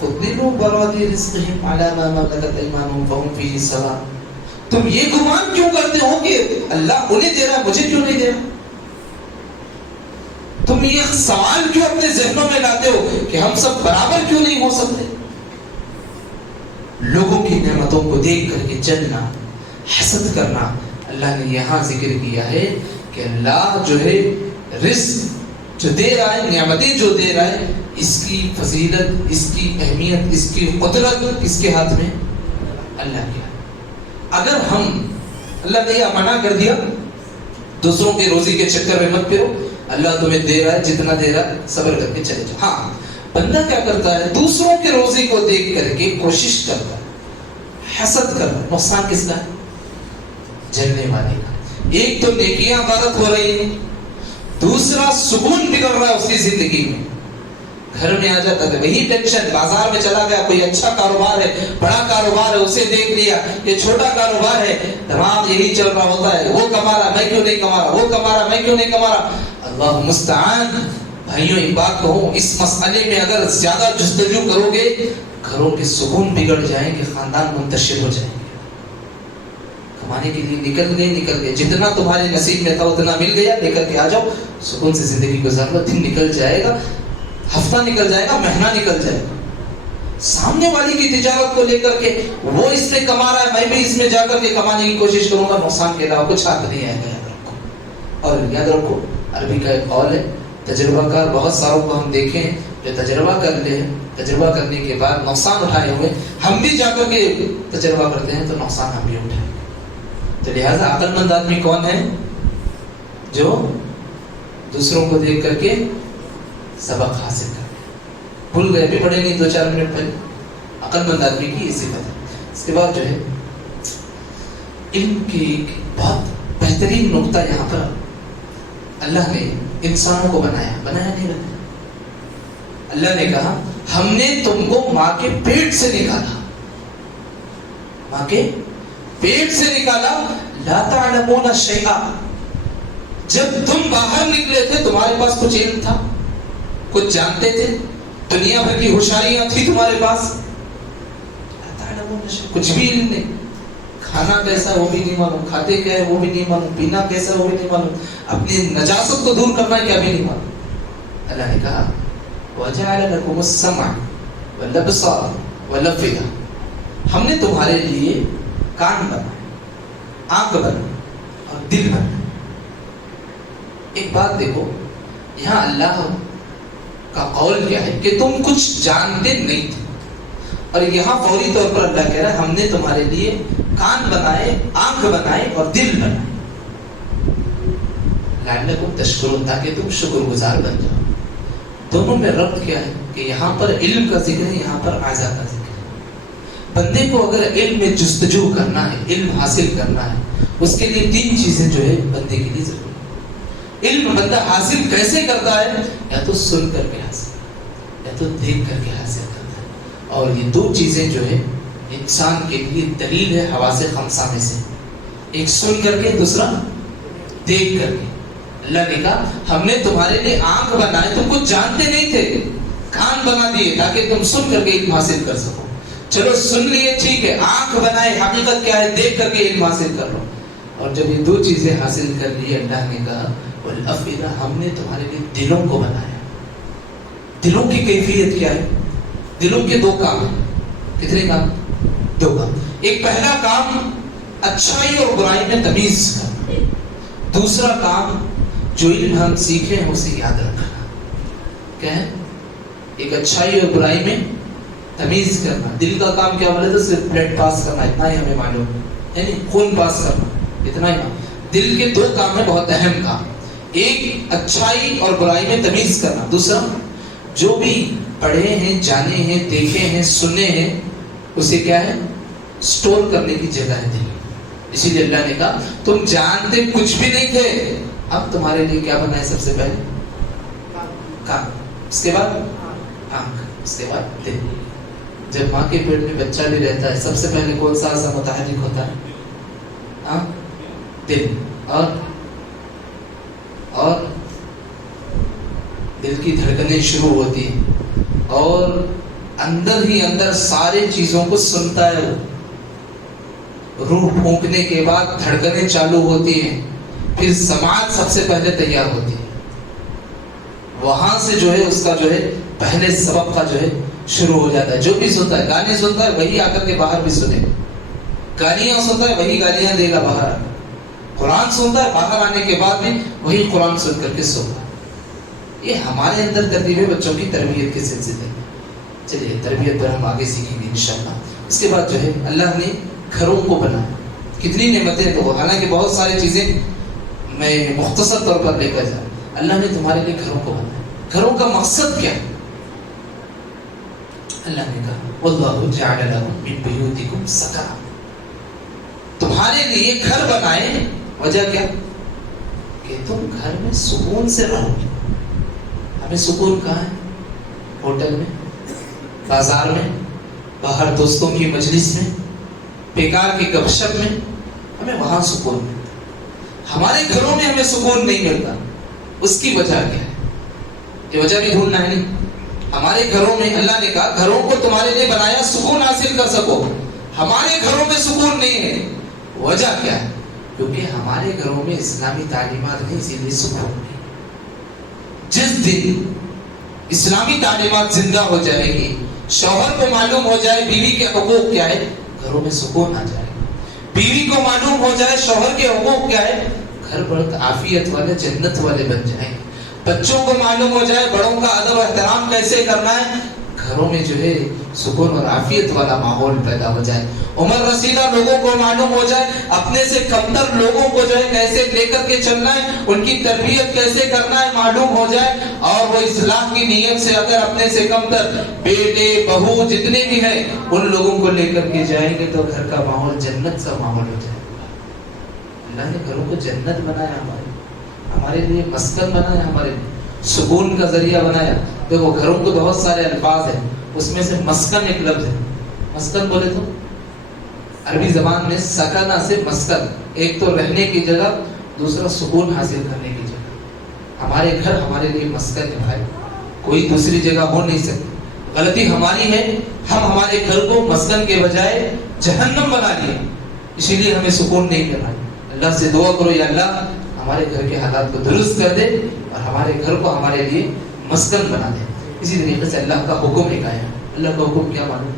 فضلوا براد رزقهم على ما ملكت ايمانهم فهم فيه سواء. تم یہ گمان کیوں کرتے ہو کہ اللہ انہیں دے رہا ہے مجھے کیوں نہیں دے رہا؟ تم یہ سوال کیوں اپنے ذہنوں میں لاتے ہو کہ ہم سب برابر کیوں نہیں ہو سکتے؟ لوگوں کی نعمتوں کو دیکھ کر کے جلنا، حسد کرنا. اللہ نے یہاں ذکر کیا ہے کہ اللہ جو ہے رزق جو دے رہا ہے، نعمتیں جو دے رہا ہے، اس کی فضیلت، اس کی اہمیت، اس کی قدرت کس کے ہاتھ میں؟ اللہ کے ہاتھ. اگر ہم، اللہ نے یہ منع کر دیا دوسروں کے روزی کے چکر میں مت پھرو، اللہ تمہیں دے رہا ہے جتنا دے رہا ہے صبر کر کے چلے جاؤ. ہاں بندہ کیا کرتا ہے؟ دوسروں کے روزی کو دیکھ کر کے کوشش کرتا ہے، حسد کرتا ہے. نقصان کس کا ہے؟ جلنے والے کا. ایک تو نیکیاں غلط ہو رہی ہیں، دوسرا سکون بگڑ رہا ہے اس کی زندگی میں. گھر میں آ جاتا ہے وہی ٹینشن، بازار میں چلا گیا، کوئی اچھا کاروبار ہے، بڑا کاروبار ہے، اسے دیکھ لیا، یہ چھوٹا کاروبار ہے، دماغ یہی چل رہا ہوتا ہے، وہ کما رہا میں کیوں نہیں کما رہا، وہ کما رہا میں کیوں نہیں کما رہا. اللہ مستعان. بھائیوں ایک بات کہوں، اس مسئلے میں اگر زیادہ جستجو کرو گے گھروں کے سکون بگڑ جائیں گے، خاندان منتشر ہو جائیں گے. کمانے کے لیے نکل گئے، جتنا تمہارے نصیب میں تھا اتنا مل گیا، لے کر کے آ جاؤ، سکون سے زندگی گزار لو. دن نکل جائے گا، ہفتہ نکل جائے گا، مہینہ نکل جائے گا. سامنے والی کی تجارت کو لے کر کے وہ اس میں کما رہا ہے، میں بھی اس میں جا کر کے کمانے کی کوشش کروں گا، نقصان کے علاوہ کچھ ہاتھ نہیں آئے گا. یاد رکھو. اور یاد رکھو عربی کا ایک قول ہے، تجربہ کار بہت ساروں کو ہم دیکھیں جو تجربہ کر لے، تجربہ کرنے کے بعد نقصان اٹھائے ہوئے، ہم بھی جا کر کے تجربہ کرتے ہیں تو نقصان ہم بھی اٹھائیں. تو لہٰذا عقل مند آدمی کون ہے؟ جو دوسروں کو دیکھ کر کے سبق حاصل کرے. بھول گئے بھی پڑھے نہیں 2-4 منٹ پہلے. عقل مند آدمی کی یہ صفت ہے. اس کے بعد جو ہے علم کی ایک بہت بہترین نقطہ یہاں پر، اللہ نے انسانوں کو بنایا نہیں بنایا. اللہ نے کہا ہم نے تم کو ماں کے پیٹ سے نکالا، ماں کے پیٹ سے نکالا. لا تعلمون شیئا. جب تم باہر نکلے تھے تمہارے پاس کچھ علم تھا، کچھ جانتے تھے، دنیا بھر کی ہوشیاریاں تھی تمہارے پاس؟ کچھ بھی علم نہیں. کھانا کیسا وہ بھی نہیں معلوم، کھاتے کیا ہے وہ بھی نہیں معلوم، پینا کیسا وہ بھی نہیں معلوم، اپنی نجاست کو دور کرنا کیا بھی نہیں معلوم. اللہ نے کہا وَجَعَلَ لَكُمُ السَّمْعَ وَالْأَبْصَارَ وَالْأَفْئِدَةَ. ہم نے تمہارے لیے کان بنا، آنکھ بنا اور دل بنا. ایک بات دیکھو، یہاں اللہ کا قول کیا ہے کہ تم کچھ جانتے نہیں تھے، اور یہاں فوری طور پر اللہ کہہ رہا ہے ہم نے تمہارے لیے کان بنائے، آنکھ بنائے اور دل بنائے. لعلکم تشکرون، تاکہ تم شکر گزار بن جاؤ. دونوں میں ربط کیا ہے کہ یہاں پر علم کا ذکر ہے، یہاں پر اعضاء کا ذکر ہے. بندے کو اگر علم میں جستجو کرنا ہے، علم حاصل کرنا ہے، اس کے لیے 3 چیزیں جو ہے بندے کے لیے ضروری. علم بندہ حاصل کیسے کرتا ہے؟ یا تو سن کر کے حاصل، یا تو دیکھ کر کے حاصل کرتا ہے. اور یہ 2 چیزیں جو ہے انسان کے لیے دلیل ہے حواس خمسہ میں سے. ایک سن کر کے، دوسرا دیکھ کر کے. اللہ نے کہا ہم نے تمہارے لیے آنکھ بنائے، تم کچھ جانتے نہیں تھے، کان بنا دیے تاکہ تم سن کر کے علم حاصل کر سکو. چلو سن لیے ٹھیک ہے، آنکھ بنائے، حقیقت کیا ہے دیکھ کر کے علم حاصل کر لو. اور جب یہ 2 چیزیں حاصل کر لی، اللہ نے کہا والافئدہ، ہم نے تمہارے لیے دلوں کو بنایا. دلوں کی کیفیت کیا ہے؟ دلوں کے 2 کام ہیں. کتنے کام؟ 2 کام. ایک پہلا کام اچھائی اور برائی میں تمیز کرنا. دوسرا کام جو علم ہم سیکھیں ہیں اسے یاد رکھنا. کیا ہے؟ ایک اچھائی اور برائی میں تمیز کرنا. دل کا کام کیا بولے تو صرف بلڈ پاس کرنا، اتنا ہی ہمیں معلوم ہے، یعنی خون پاس کرنا، اتنا ہی. دل کے 2 کام ہیں بہت اہم کام. ایک اچھائی اور برائی میں تمیز کرنا، دوسرا جو بھی پڑھے ہیں، جانے ہیں، دیکھے ہیں، سنے ہیں، اسے کیا ہے؟ سٹور کرنے کی جگہ ہے دل. اسی لیے اللہ نے کہا تم جانتے کچھ بھی نہیں تھے، اب تمہارے لیے کیا بنا ہے؟ سب سے پہلے کان، اس کے بعد آنکھ، اس کے بعد دل. جب ماں کے پیٹ میں بچہ بھی رہتا ہے سب سے پہلے کون سا اعضا متحرک ہوتا ہے؟ دل. اور دل کی دھڑکنیں شروع ہوتی ہیں، اور اندر ہی اندر سارے چیزوں کو سنتا ہے. روح پھونکنے کے بعد دھڑکنیں چالو ہوتی ہیں, پھر سماعت سب سے پہلے تیار ہوتی ہے. وہاں سے جو ہے اس کا جو ہے پہلے سبب کا جو ہے شروع ہو جاتا ہے. جو بھی سنتا ہے, گانے سنتا ہے وہی آ کر کے باہر بھی سنے, گالیاں سنتا ہے وہی گالیاں دے گا باہر. قرآن سنتا ہے باہر آنے کے بعد بھی وہی قرآن سن کر کے سوتا ہے. یہ ہمارے اندر ترتیب ہے بچوں کی تربیت کے سلسلے. چلیے تربیت پر ہم آگے سیکھیں گے انشاءاللہ. اس کے بعد جو ہے اللہ نے گھروں کو بنایا. کتنی نعمتیں, تو حالانکہ بہت ساری چیزیں میں مختصر طور پر لے کر جا. اللہ نے تمہارے لیے گھروں کو بنایا. گھروں کا مقصد کیا ہے؟ اللہ نے کہا واللہ جعل لکم من بیوتکم سکنا. تمہارے لیے گھر بنائے. وجہ کیا؟ کہ تم گھر میں سکون سے رہو. ہمیں سکون کہاں ہے؟ ہوٹل میں, بازار میں, باہر دوستوں کی مجلس میں, بیکار کی گپ شپ میں, ہمیں وہاں سکون ملتا. ہمارے گھروں میں ہمیں سکون نہیں ملتا. اس کی وجہ کیا ہے؟ یہ وجہ بھی ڈھونڈنا ہے. نہیں, ہمارے گھروں میں اللہ نے کہا گھروں کو تمہارے لیے بنایا سکون حاصل کر سکو. ہمارے گھروں میں سکون نہیں ہے. وجہ کیا ہے؟ کیونکہ ہمارے گھروں میں اسلامی تعلیمات نہیں, اسی لیے سکون نہیں. جس دن اسلامی تعلیمات زندہ ہو جائے گی, شوہر کو معلوم ہو جائے بیوی کے حقوق کیا ہے, گھروں میں سکون آ جائے گا. بیوی کو معلوم ہو جائے شوہر کے حقوق کیا ہے, گھر بڑھ عافیت والے جنت والے بن جائیں. بچوں کو معلوم ہو جائے بڑوں کا ادب و احترام کیسے کرنا ہے, گھروں میں جو ہے سکون اور عافیت والا ماحول پیدا ہو جائے. عمر رسیدہ لوگوں کو معلوم ہو جائے اپنے سے کمتر لوگوں کو جو ہے کیسے لے کر کے چلنا ہے, ان کی تربیت کیسے کرنا ہے معلوم ہو جائے. اور وہ اصلاح کی نیت سے اگر اپنے سے کمتر بیٹے بہو جتنے بھی ہیں ان لوگوں کو لے کر کے جائیں گے تو گھر کا ماحول جنت کا ماحول ہو جائے. اللہ نے گھروں کو جنت بنایا, ہمارے لیے مسکن بنایا, ہمارے لیے سکون کا ذریعہ بنایا. دیکھو گھروں کو بہت سارے الفاظ ہیں, اس میں سے مسکن ایک لفظ ہے. مسکن بولے تو عربی زبان میں سکنا سے مسکن, ایک تو رہنے کی جگہ, دوسرا سکون حاصل کرنے کی جگہ. ہمارے گھر ہمارے لیے مسکن ہے بھائی, کوئی دوسری جگہ ہو نہیں سکتی. غلطی ہماری ہے, ہم ہمارے گھر کو مسکن کے بجائے جہنم بنا لیے, اسی لیے ہمیں سکون نہیں مل رہا. اللہ سے دعا کرو یا اللہ ہمارے گھر کے حالات کو درست کر دے اور ہمارے گھر کو ہمارے لیے مسکن بنا دے. اسی طریقے سے اللہ کا حکم ایک آیا. اللہ کا حکم کیا معلوم؟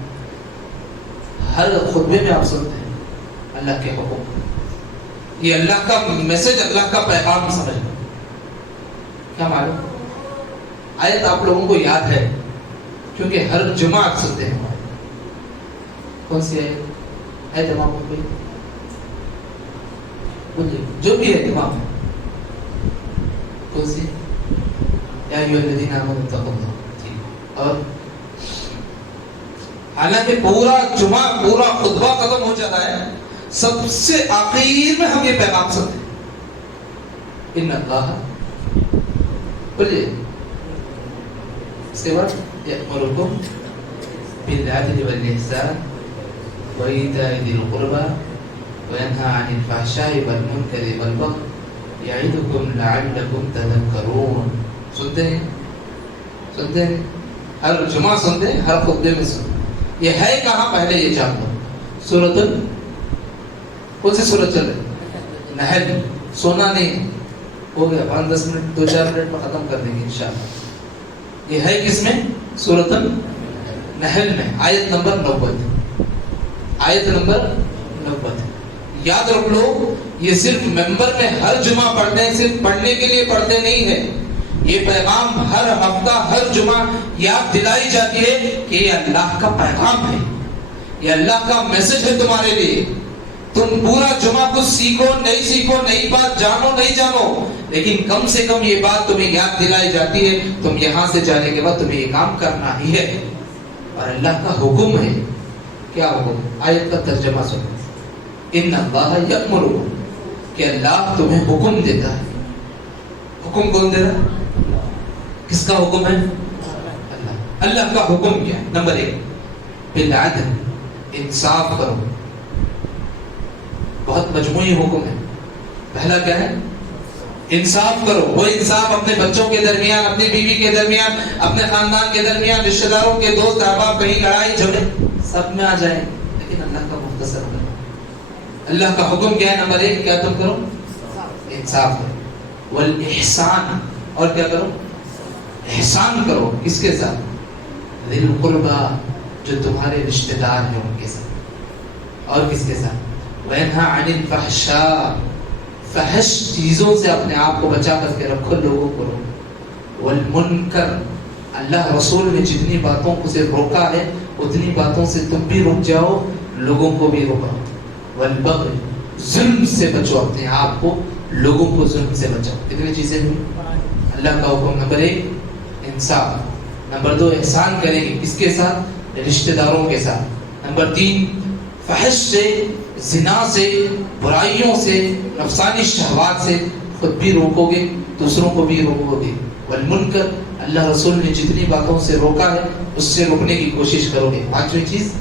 ہر خطبے میں آپ سنتے ہیں اللہ کے حکم. یہ اللہ کا میسج, اللہ کا پیغام سمجھ لو. کیا معلوم؟ آیت آپ لوگوں کو یاد ہے کیونکہ ہر جمعہ آپ سنتے ہیں. کون سی آیت ہے دماغ میں کوئی؟ جو بھی ہے دماغ میں کون سی؟ یا ایھا الذین آمنوا اتقوا اللہ. اور حالانکہ پورا جمعہ پورا خطبہ ختم ہو جاتا ہے, سب سے آخر میں ہم یہ پیغام سنتے ہیں ان اللہ بولیے. اس کے بعد یأمرکم بالعدل والإحسان وإیتاء ذی القربى وینہی عن الفحشاء والمنکر والبغی یعظکم لعلکم تذکرون. سنتے ہیں, سنتے ہیں, ہر جمعہ سنتے ہیں, ہر خطبے میں سنتے ہیں. یہ ہے کہاں پہلے یہ جان لو. سورۃ کون سی سورت چل رہی؟ نحل. سونا نہیں, ہو گیا 5-10 منٹ 2-4 منٹ میں ختم کر دیں گے انشاءاللہ. یہ ہے کس میں؟ سورۃ نحل میں, آیت نمبر 90. آیت نمبر 90 یاد رکھ لو. یہ صرف ممبر میں ہر جمعہ پڑھتے ہیں, صرف پڑھنے کے لیے پڑھتے نہیں ہیں. یہ پیغام ہر ہفتہ ہر جمعہ یاد دلائی جاتی ہے کہ یہ اللہ کا پیغام ہے, یہ اللہ کا میسج ہے تمہارے لیے. تم پورا جمعہ کچھ سیکھو نئی بات جانو نہیں جانو, لیکن کم سے کم یہ بات تمہیں یاد دلائی جاتی ہے. تم یہاں سے جانے کے بعد تمہیں یہ کام کرنا ہی ہے. اور اللہ کا حکم ہے. کیا حکم؟ آیت کا ترجمہ سنو. ان اللہ یأمرکم, کہ اللہ تمہیں حکم دیتا ہے. حکم کون دے رہا ہے؟ کس کا حکم ہے؟ اللہ. اللہ کا حکم کیا ہے؟ نمبر 1 بالعدل, انصاف کرو. بہت مجموعی حکم ہے. پہلا کیا ہے؟ انصاف کرو. وہ انصاف اپنے بچوں کے درمیان, اپنی بیوی کے درمیان, اپنے خاندان کے درمیان, رشتہ داروں کے, دوست احباب, کہیں لڑائی جھگڑے سب میں آ جائیں, لیکن اللہ کا مختصر کرو. اللہ کا حکم کیا ہے؟ نمبر 1 کیا تم کرو؟ انصاف کرو. والاحسان, اور کیا کرو؟ احسان کرو. کس کے ساتھ؟ ذی القربى, جو تمہارے رشتہ دار ہیں ان کے ساتھ. اور کس کے ساتھ؟ وَيَنْهَا عَنِ الْفَحْشَاءِ, فحش چیزوں سے اپنے آپ کو بچا کر کے رکھو, لوگوں کو روکو. والمنکر, اللہ رسول نے جتنی باتوں کو سے روکا ہے اتنی باتوں سے تم بھی رک جاؤ, لوگوں کو بھی روکو. والبغی, ظلم سے بچو اپنے آپ کو, لوگوں کو ظلم سے بچاؤ. کتنی چیزیں ہیں اللہ کا حکم؟ نمبر 1 انصاف, نمبر 2 احسان کریں گے کس کے ساتھ؟ رشتہ داروں کے ساتھ. نمبر 3 فحش سے, زنا سے, برائیوں سے, نفسانی شہوات سے خود بھی روکو گے, دوسروں کو بھی روکو گے. والمنکر, اللہ رسول نے جتنی باتوں سے روکا ہے اس سے روکنے کی کوشش کرو گے. 5ویں چیز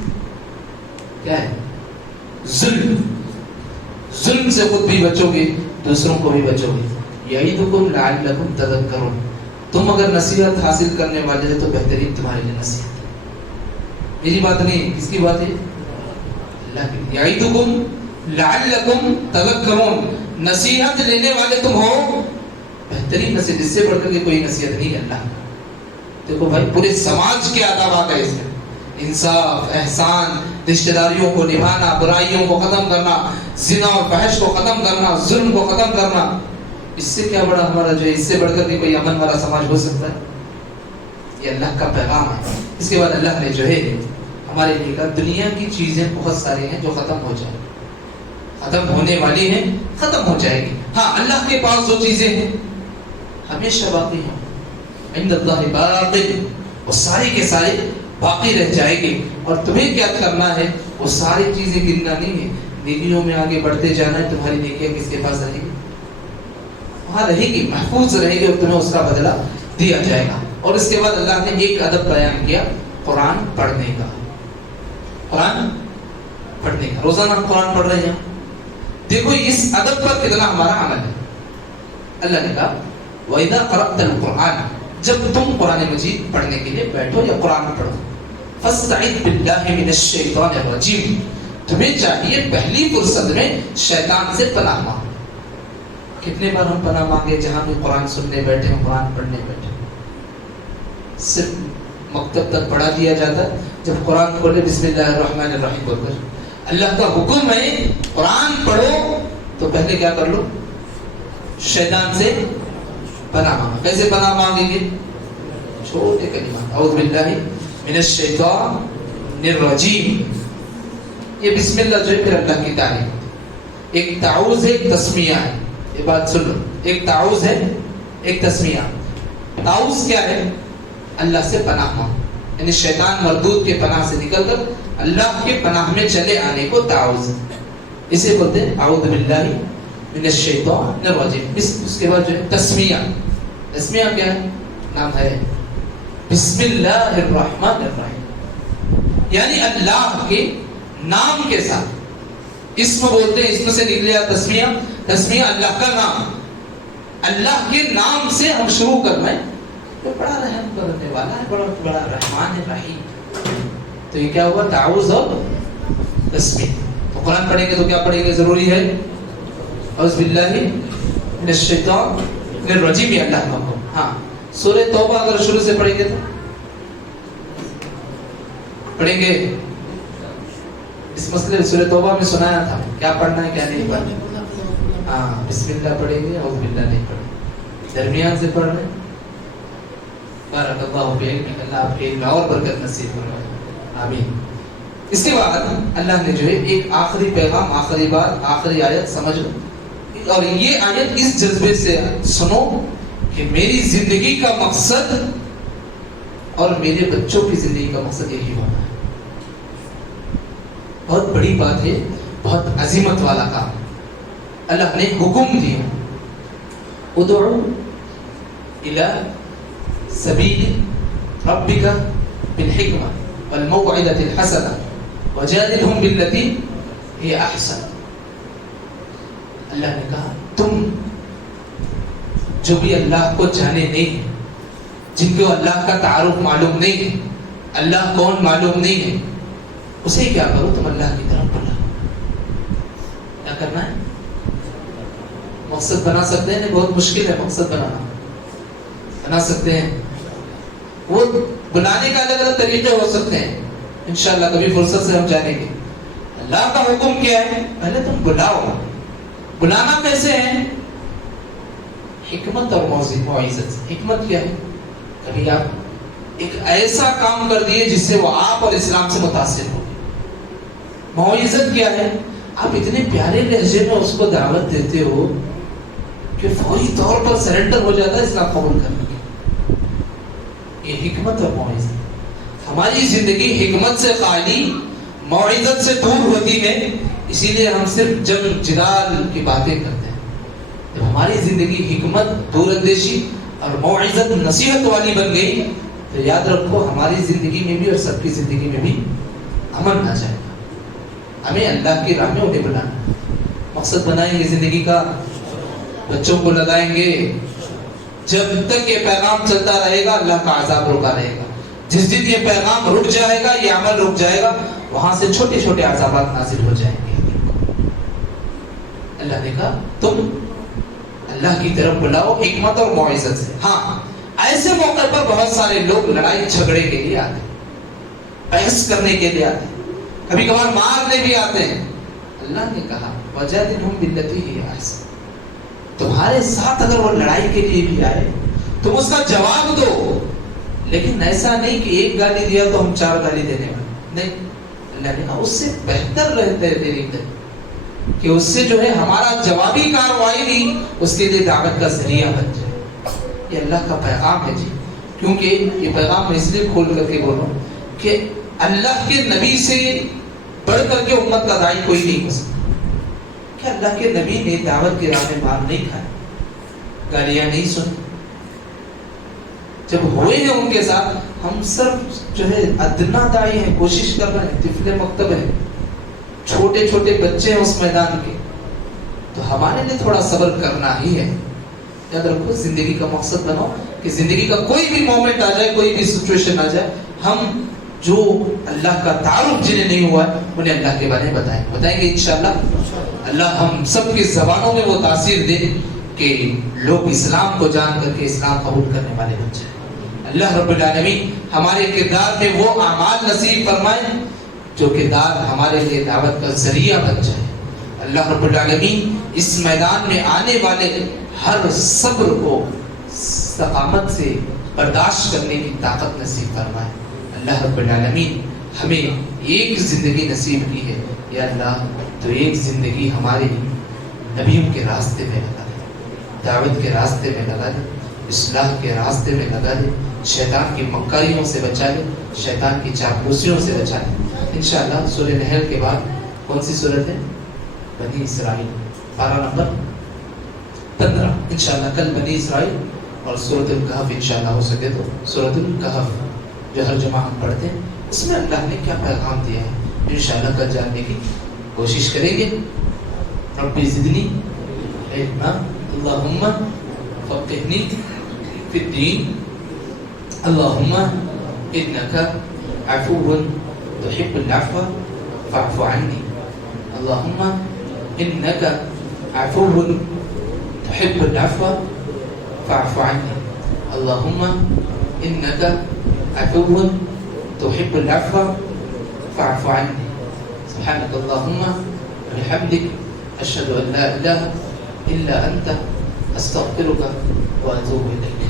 کیا ہے؟ ظلم. ظلم سے خود بھی بچو گے, دوسروں کو بھی بچو گے. یعیدکم لعلکم تذکرون, تم اگر نصیحت حاصل کرنے والے ہو تو بہترین تمہارے لیے نصیحت. میری بات نہیں, کس کی بات ہے؟ اللہ کی. یعیدکم لعلکم تذکرون, نصیحت لینے والے تم ہو, بہترین نصیحت, اس سے بڑھ کر کے کوئی نصیحت نہیں ہے اللہ. دیکھو بھائی, پورے سماج کے آداب ہے اس میں. انصاف, احسان, رشتہ داریوں کو نبھانا, برائیوں کو ختم کرنا, زنا اور فحش کو ختم کرنا, ظلم کو ختم کرنا. اس سے کیا بڑا ہمارا جو ہے, اس سے بڑھ کر کے کوئی امن والا سماج ہو سکتا ہے؟ یہ اللہ کا پیغام ہے. اس کے بعد اللہ نے جو ہے ہمارے لیے کہا, دنیا کی چیزیں بہت ساری ہیں جو ختم ہو جائیں, ختم ہونے والی ہیں, ختم ہو جائے گی. ہاں, اللہ کے پاس جو چیزیں ہیں ہمیشہ باقی ہیں. عند اللہ باقی, وہ ساری کے سارے باقی رہ جائے گی. اور تمہیں کیا کرنا ہے؟ وہ ساری چیزیں گننا نہیں ہے, نیکیوں میں آگے بڑھتے جانا ہے. تمہاری نیکیاں کس کے پاس رہے گی؟ وہاں رہے گی, محفوظ رہے گی, اور تمہیں اس کا بدلہ دیا جائے گا. اور اس کے بعد اللہ نے ایک ادب بیان کیا, قرآن پڑھنے کا. قرآن پڑھنے کا, روزانہ قرآن پڑھ رہے ہیں. دیکھو اس ادب پر کتنا ہمارا عمل ہے. اللہ نے کہا وَإِذَا قَرَأْتَ الْقُرْآنَ, جب تم قرآن مجید پڑھنے کے لیے بیٹھو یا قرآن پڑھو, فَاسْتَعِذْ بِاللَّهِ مِنَ الشَّيْطَانِ الرَّجِيمِ, تمہیں چاہیے پہلی فرصت میں شیطان سے پناہ مانگو. کتنے بار ہم پناہ مانگے جہاں بھی قرآن سننے بیٹھے, قرآن پڑھنے بیٹھے, صرف مکتب تک پڑھا دیا جاتا ہے. جب قرآن کھولے بسم اللہ الرحمن الرحیم بول کر, اللہ کا حکم ہے قرآن پڑھو, تو پہلے کیا کر لو؟ شیطان سے پناہ مانگو. کیسے پناہ مانگیں گے؟ چھوٹے کلمات, اعوذ باللہ من الشیطان الرجیم. یہ بسم اللہ جو ہے پھر اللہ کی تعریف. ایک تعوذ ہے, ایک تسمیہ ہے. یہ بات سن لو, ایک تعوذ ہے, ایک تسمیہ. تعوذ کیا ہے؟ اللہ سے پناہ مانگو, یعنی شیطان مردود کے پناہ سے نکل کر اللہ کے پناہ میں چلے آنے کو تعوذ. اسے بولتے ہیں اعوذ باللہ من الشیطان الرجیم. اس کے بعد جو ہے تسمیہ. تسمیہ کیا ہے؟ نام ہے بسم اللہ الرحمن الرحیم, یعنی اللہ کے نام کے ساتھ. اسم بولتے ہیں, اسم سے نکلے تسمیہ. تسمیہ اللہ کا نام, اللہ کے نام سے ہم شروع کرنا ہے. تو بڑا رحم کرنے والا ہے, بڑا رحمان الرحیم. تو یہ کیا ہوا؟ تعوذ اور تسمیہ. تو قرآن پڑھیں گے تو کیا پڑھیں گے؟ ضروری ہے اعوذ باللہ من الشیطان الرجیم, یہ اللہ کا حکم. ہاں, سورہ توبہ اگر شروع سے پڑھیں گے تو پڑھیں گے. اس مسئلے سورہ توبہ میں سنایا تھا, کیا پڑھنا ہے کیا نہیں پڑھنا. ہاں, بسم اللہ پڑھیں گے, اعوذ باللہ نہیں پڑھیں گے, درمیان سے پڑھ رہے ہیں. بارک اللہ فیک, اللہ آپ کے علم اور برکت نصیب فرمائے, آمین. اس کے بعد اللہ نے جو ہے ایک آخری پیغام, آخری بات, آخری آیت سمجھو. اور یہ آیت اس جذبے سے سنو کہ میری زندگی کا مقصد اور میرے بچوں کی زندگی کا مقصد یہی ہونا ہے. بہت بڑی بات ہے, بہت عظمت والا کام. اللہ نے حکم دیا, ادعو الی سبیل ربک بالحکمہ والموعظۃ الحسنہ وجادلہم باللتی ہی احسن. اللہ نے کہا تم جو بھی اللہ کو جانے نہیں ہے, جن کو اللہ کا تعارف معلوم نہیں ہے, اللہ کون معلوم نہیں ہے, اسے کیا کرو تم اللہ کی طرف بلاؤ. کیا کرنا ہے؟ مقصد بنا سکتے ہیں. بہت مشکل ہے مقصد بنا سکتے ہیں. وہ بلانے کا الگ الگ طریقے ہو سکتے ہیں, انشاءاللہ کبھی فرصت سے ہم جانیں گے. اللہ کا حکم کیا ہے؟ پہلے تم بلاؤ. بلانا کیسے ہے؟ حکمت اور موعظت سے. حکمت کیا ہے؟ کبھی آپ ایک ایسا کام کر دیے جس سے وہ آپ اور اسلام سے متاثر ہو. موعظت کیا ہے؟ آپ اتنے پیارے لہجے میں اس کو دعوت دیتے ہو کہ فوری طور پر سرنڈر ہو جاتا ہے اسلام قبول کرنے کے. یہ حکمت اور موعظت. ہماری زندگی حکمت سے خالی, موعظت سے دور ہوتی ہے. اسی لیے ہم صرف جنگ جدال کی باتیں کرتے ہیں. جب ہماری زندگی حکمت, دور اندیشی اور موعظت نصیحت والی بن گئی تو یاد رکھو ہماری زندگی میں بھی اور سب کی زندگی میں بھی امن آ جائے گا. ہمیں اللہ کی راہ میں انہیں بلانا. مقصد بنائیں گے زندگی کا, بچوں کو لگائیں گے. جب تک یہ پیغام چلتا رہے گا اللہ کا عذاب رکا رہے گا. جس دن یہ پیغام رک جائے گا, یہ عمل رک جائے گا, وہاں سے چھوٹے چھوٹے عذابات نازل ہو جائیں گے. اللہ نے کہا تم اللہ کی طرف بلاؤ حکمت اور موعظت سے. ہاں, ایسے موقع پر بہت سارے لوگ لڑائی جھگڑے کے لیے آتے ہیں, بحث کرنے کے لیے آتے ہیں, کبھی کبھار مارنے بھی آتے ہیں. اللہ نے کہا وجادلہم باللتی ہی احسن. تمہارے ساتھ اگر وہ لڑائی کے لیے بھی آئے تم اس کا جواب دو, لیکن ایسا نہیں کہ ایک گالی دیا تو ہم 4 گالی دینے والے نہیں. اللہ نے کہا اس سے بہتر رہتے ہیں تیری طرف کہ اس سے جو ہے ہمارا جوابی کارروائی بھی اس کے لیے دعوت کا ذریعہ بن جائے. یہ اللہ کا پیغام ہے جی. کیونکہ یہ پیغام میں اس لیے کھول کر کے بولوں کہ اللہ کے نبی سے بڑھ کر کے امت کا داعی کوئی نہیں ہو سکتا. کہ اللہ کے نبی نے دعوت کی راہ میں مار نہیں کھایا, گالیاں نہیں سنی. جب ہوئے ہیں ان کے ساتھ, ہم سب جو ہے ادنا داعی ہیں, کوشش کر رہے ہیں, طفل مکتب ہے, چھوٹے چھوٹے بچے ہیں اس میدان کے, تو ہمارے لیے تھوڑا صبر کرنا ہی ہے. یاد رکھو زندگی کا مقصد بناؤ کہ زندگی کا کوئی بھی مومنٹ آ جائے, کوئی بھی سچویشن آ جائے, ہم جو اللہ کا تعارف جنہیں نہیں ہوا ہے انہیں اللہ کے بارے میں بتائیں گے انشاءاللہ. اللہ ہم سب کی زبانوں میں وہ تاثیر دے کہ لوگ اسلام کو جان کر کے اسلام قبول کرنے والے بن جائیں. اللہ رب العالمین ہمارے کردار میں وہ اعمال نصیب فرمائے جو کردار ہمارے لیے دعوت کا ذریعہ بن جائے. اللہ رب العالمین اس میدان میں آنے والے ہر صبر کو استقامت سے برداشت کرنے کی طاقت نصیب فرمائے. اللہ رب العالمین ہمیں ایک زندگی نصیب کی ہے, یا اللہ تو ایک زندگی ہمارے نبیوں کے راستے میں لگا دے, دعوت کے راستے میں لگا دے, اصلاح کے راستے میں لگا دے, شیطان کی مکاریوں سے بچا لے, شیطان کی چاپلوسیوں سے بچا لے. انشاءاللہ سورہ نحل کے بعد کون سی سورت ہے؟ بنی اسرائیل, 12 نمبر 15. انشاءاللہ کل بنی اسرائیل اور سورۃ الکہف انشاءاللہ ہو سکے تو سورۃ الکہف جو ہر جمعہ ہم پڑھتے ہیں اس میں اللہ نے کیا پیغام دیا ہے انشاءاللہ کل جاننے کی کوشش کریں گے. رب زدنی علما اللہم فقہنی فی الدین اللہم انکا عفو تحب العفو فاعف عنی اللہم انکا عفو تحب العفو فاعف عنی اللہم انکا عفو تحب العفو فاعف عنی سبحانك اللهم وبحمدك أشهد أن لا إله إلا أنت أستغفرك وأتوب إليك.